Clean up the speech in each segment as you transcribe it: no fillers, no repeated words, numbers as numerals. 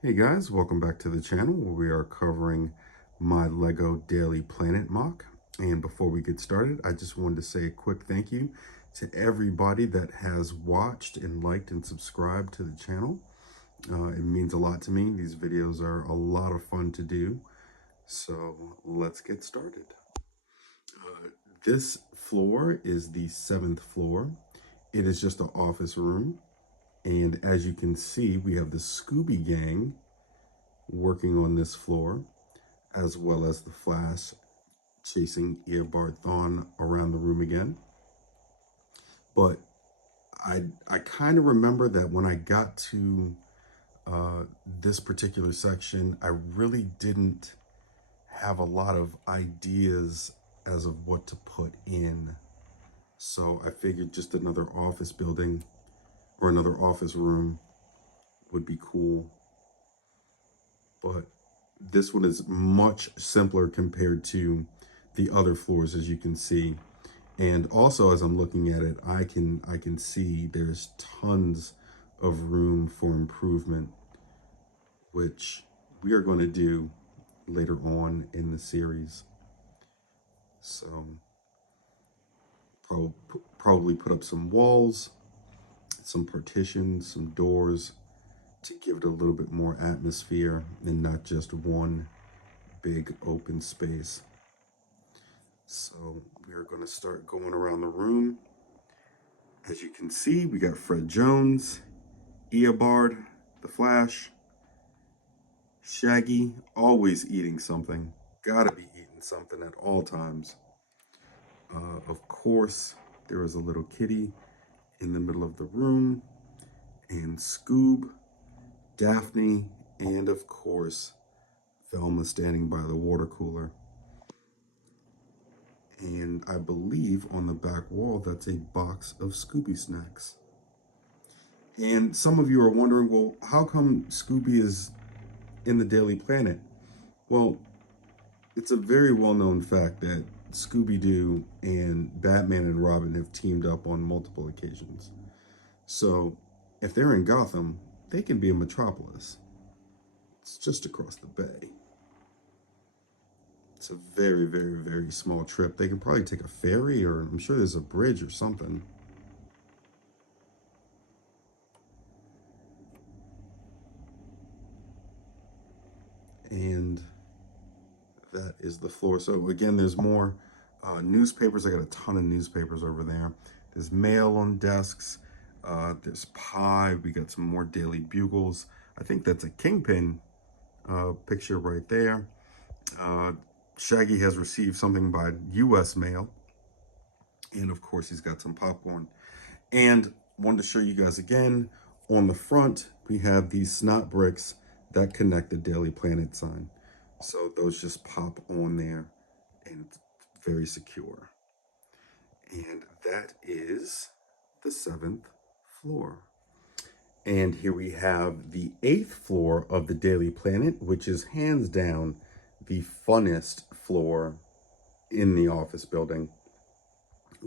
Hey guys, welcome back to the channel where we are covering my Lego Daily Planet mock. And before we get started, I just wanted to say a quick thank you to everybody that has watched and liked and subscribed to the channel. It means a lot to me. These videos are a lot of fun to do. So let's get started. This floor is the 7th floor. It is just an office room. And as you can see, we have the Scooby Gang working on this floor, as well as the Flash chasing Eobard Thawne around the room again. But I kind of remember that when I got to this particular section, I really didn't have a lot of ideas as of what to put in. So I figured just another office building or another office room would be cool. But this one is much simpler compared to the other floors, as you can see. And also, as I'm looking at it, I can see there's tons of room for improvement, which we are going to do later on in the series. So probably put up some walls, some partitions, some doors to give it a little bit more atmosphere and not just one big open space. So we're going to start going around the room. As you can see, we got Fred Jones, Eobard, the Flash, Shaggy, always eating something. Gotta be eating something at all times. Of course, there is a little kitty in the middle of the room, and Scoob, Daphne, and of course, Velma standing by the water cooler. And I believe on the back wall, that's a box of Scooby snacks. And some of you are wondering, well, how come Scooby is in the Daily Planet? Well, it's a very well-known fact that Scooby Doo and Batman and Robin have teamed up on multiple occasions. So if they're in Gotham, they can be in Metropolis. It's just across the bay. It's a very, very, very small trip. They can probably take a ferry, or I'm sure there's a bridge or something. And that is the floor. So again, there's more newspapers. I got a ton of newspapers over there. There's mail on desks. There's pie. We got some more Daily Bugles. I think that's a Kingpin picture right there. Shaggy has received something by U.S. mail. And of course, he's got some popcorn. And wanted to show you guys again, on the front, we have these snot bricks that connect the Daily Planet sign. So those just pop on there and it's very secure. And that is the 7th floor. And here we have the 8th floor of the Daily Planet, which is hands down the funnest floor in the office building,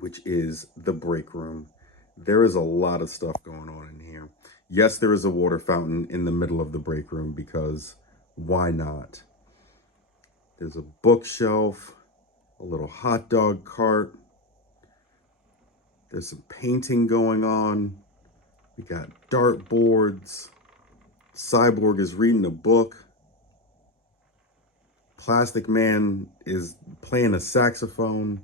which is the break room. There is a lot of stuff going on in here. Yes, there is a water fountain in the middle of the break room because why not? There's a bookshelf, a little hot dog cart. There's some painting going on. We got dartboards. Cyborg is reading a book. Plastic Man is playing a saxophone.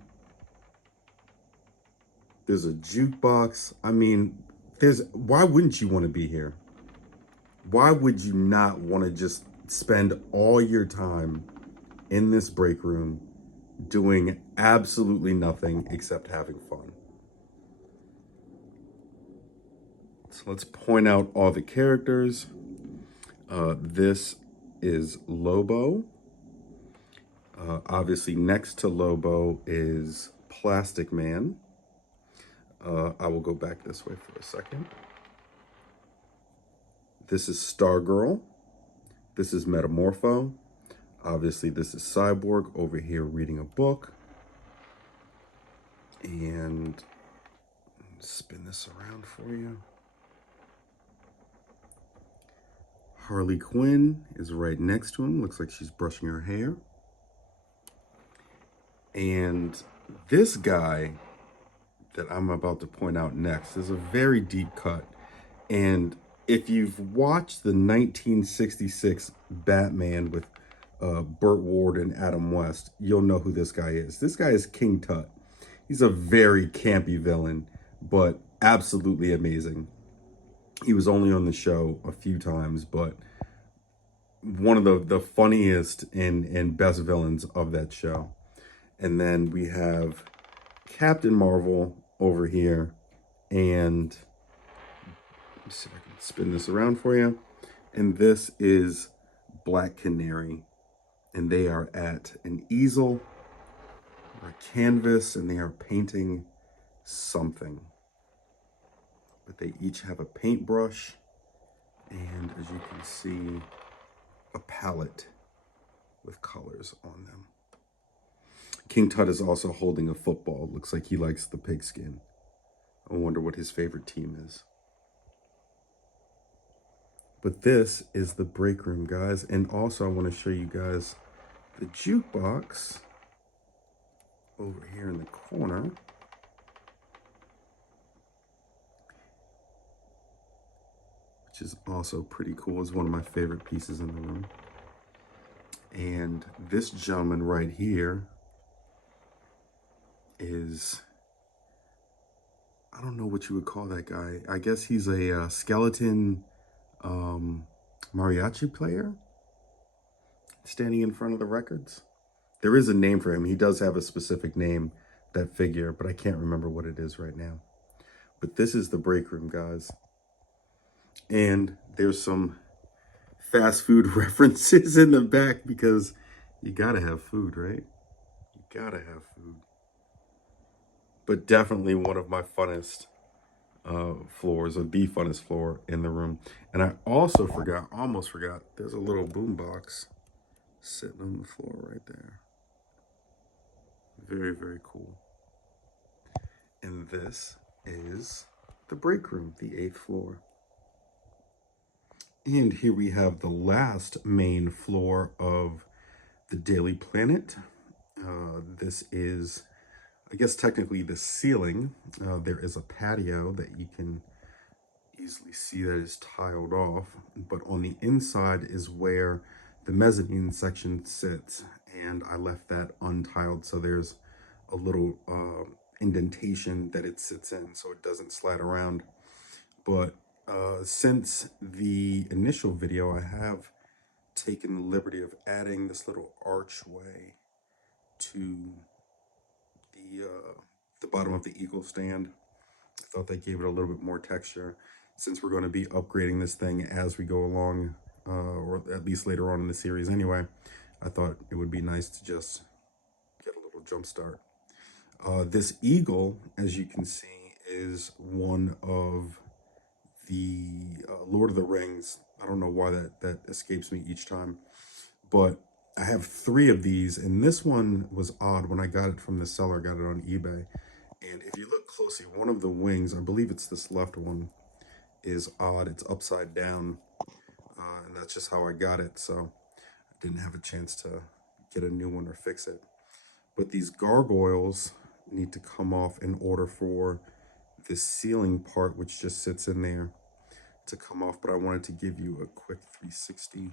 There's a jukebox. I mean, why wouldn't you want to be here? Why would you not want to just spend all your time in this break room doing absolutely nothing except having fun? So let's point out all the characters. This is Lobo. Obviously, next to Lobo is Plastic Man. I will go back this way for a second. This is Stargirl. This is Metamorpho. Obviously, this is Cyborg over here reading a book. And spin this around for you. Harley Quinn is right next to him. Looks like she's brushing her hair. And this guy that I'm about to point out next is a very deep cut. And if you've watched the 1966 Batman with Burt Ward and Adam West, you'll know who this guy is. This guy is King Tut. He's a very campy villain, but absolutely amazing. He was only on the show a few times, but one of the funniest and best villains of that show. And then we have Captain Marvel over here, and let's see if I can spin this around for you. And this is Black Canary, and they are at an easel or a canvas, and they are painting something. But they each have a paintbrush, and as you can see, a palette with colors on them. King Tut is also holding a football. Looks like he likes the pigskin. I wonder what his favorite team is. But this is the break room, guys. And also I want to show you guys the jukebox over here in the corner. Which is also pretty cool. It's one of my favorite pieces in the room. And this gentleman right here is, I don't know what you would call that guy. I guess he's a skeleton mariachi player standing in front of the records. There is a name for him. He does have a specific name, that figure, but I can't remember what it is right now. But this is the break room, guys. And there's some fast food references in the back because you gotta have food, right? You gotta have food. But definitely one of my funnest floors, or the funnest floor in the room. And I also forgot, almost forgot, there's a little boom box sitting on the floor right there. Very, very cool. And this is the break room, the 8th floor. And here we have the last main floor of the Daily Planet. This is, I guess, technically the ceiling. There is a patio that you can easily see that is tiled off, but on the inside is where the mezzanine section sits, and I left that untiled, so there's a little indentation that it sits in so it doesn't slide around. But since the initial video, I have taken the liberty of adding this little archway to the bottom of the eagle stand. I thought that gave it a little bit more texture. Since we're going to be upgrading this thing as we go along, or at least later on in the series anyway, I thought it would be nice to just get a little jump start. This eagle, as you can see, is one of the Lord of the Rings. I don't know why that escapes me each time, but I have 3 of these, and this one was odd. When I got it from the seller, I got it on eBay, and if you look closely, one of the wings, I believe it's this left one, is odd. It's upside down, and that's just how I got it, so I didn't have a chance to get a new one or fix it. But these gargoyles need to come off in order for this ceiling part, which just sits in there, to come off. But I wanted to give you a quick 360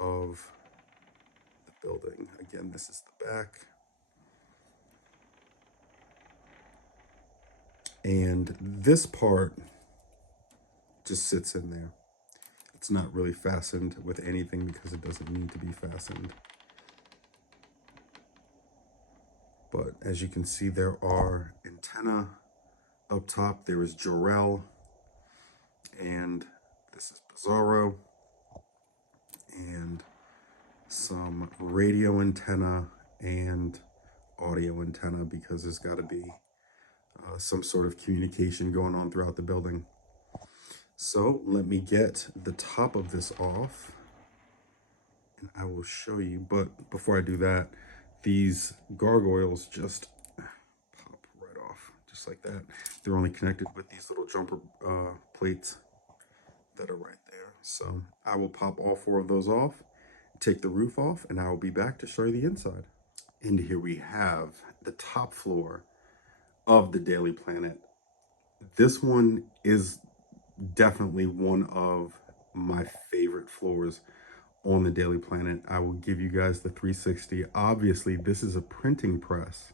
of the building. Again, this is the back. And this part just sits in there. It's not really fastened with anything because it doesn't need to be fastened. But as you can see, there are antennae up top. There is Jor-El, and this is Bizarro, and some radio antenna and audio antenna, because there's got to be some sort of communication going on throughout the building. So let me get the top of this off, and I will show you. But before I do that, these gargoyles just pop right off, just like that. They're only connected with these little jumper plates that are right there. So I will pop all 4 of those off, take the roof off, and I will be back to show you the inside. And here we have the top floor of the Daily Planet. This one is definitely one of my favorite floors on the Daily Planet. I will give you guys the 360. Obviously, this is a printing press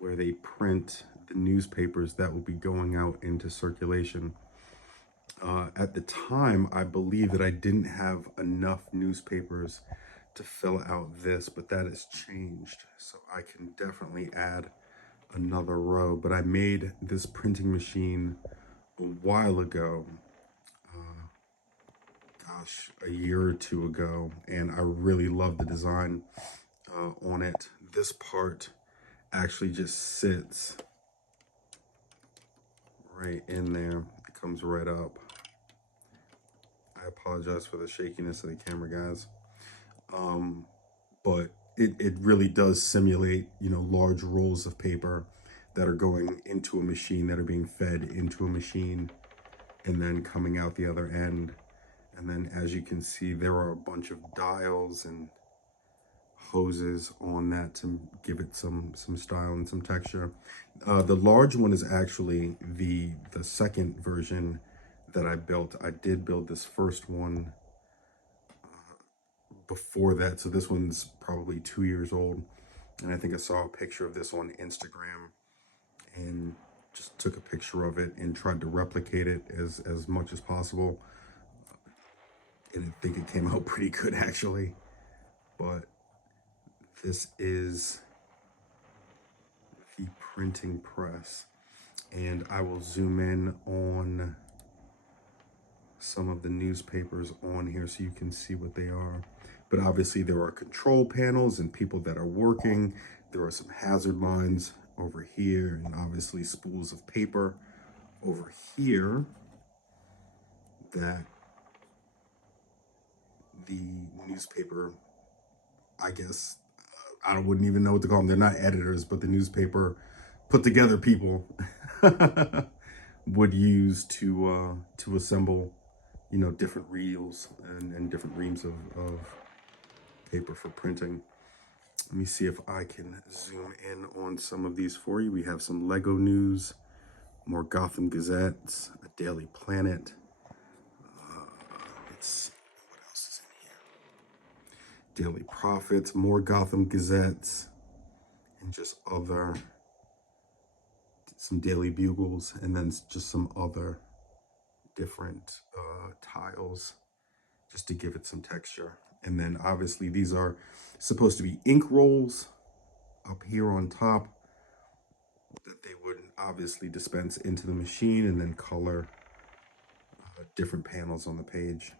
where they print the newspapers that will be going out into circulation. At the time, I believe that I didn't have enough newspapers to fill out this, but that has changed. So I can definitely add another row. But I made this printing machine a while ago, a year or 2 ago, and I really love the design on it. This part actually just sits right in there. It comes right up. I apologize for the shakiness of the camera, guys. But it really does simulate, large rolls of paper that are going into a machine, that are being fed into a machine, and then coming out the other end. And then, as you can see, there are a bunch of dials and hoses on that to give it some style and some texture. The large one is actually the second version that I built. I did build this first one before that, so this one's probably 2 years old. And I think I saw a picture of this on Instagram and just took a picture of it and tried to replicate it as much as possible. And I think it came out pretty good, actually. But this is the printing press, and I will zoom in on some of the newspapers on here so you can see what they are. But obviously there are control panels and people that are working. There are some hazard lines over here, and obviously spools of paper over here that the newspaper, I guess, I wouldn't even know what to call them. They're not editors, but the newspaper put together people would use to assemble, different reels and different reams of paper for printing. Let me see if I can zoom in on some of these for you. We have some Lego news, more Gotham Gazettes, a Daily Planet. Let's see, what else is in here? Daily Profits, more Gotham Gazettes, and just some Daily Bugles, and then just some other different tiles just to give it some texture. And then obviously these are supposed to be ink rolls up here on top that they would obviously dispense into the machine and then color different panels on the page.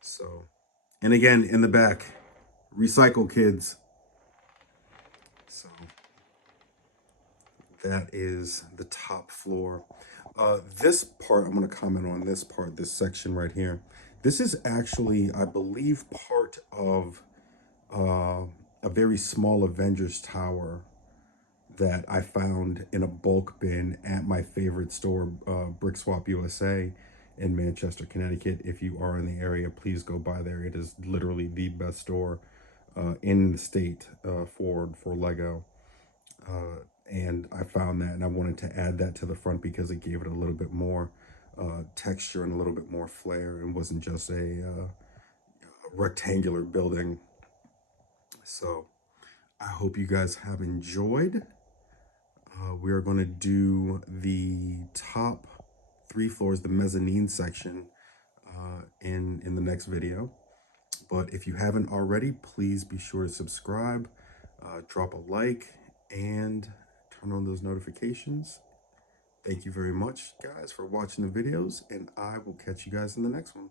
So, and again, in the back, recycle, kids. So that is the top floor. This part, I'm going to comment on this part, this section right here. This is actually, I believe, part of a very small Avengers tower that I found in a bulk bin at my favorite store, Brick Swap USA in Manchester, Connecticut. If you are in the area, please go by there. It is literally the best store in the state for Lego. And I found that, and I wanted to add that to the front because it gave it a little bit more texture and a little bit more flair, and wasn't just a rectangular building. So I hope you guys have enjoyed. We are going to do the top 3 floors, the mezzanine section, in the next video. But if you haven't already, please be sure to subscribe, drop a like, and turn on those notifications. Thank you very much, guys, for watching the videos, and I will catch you guys in the next one.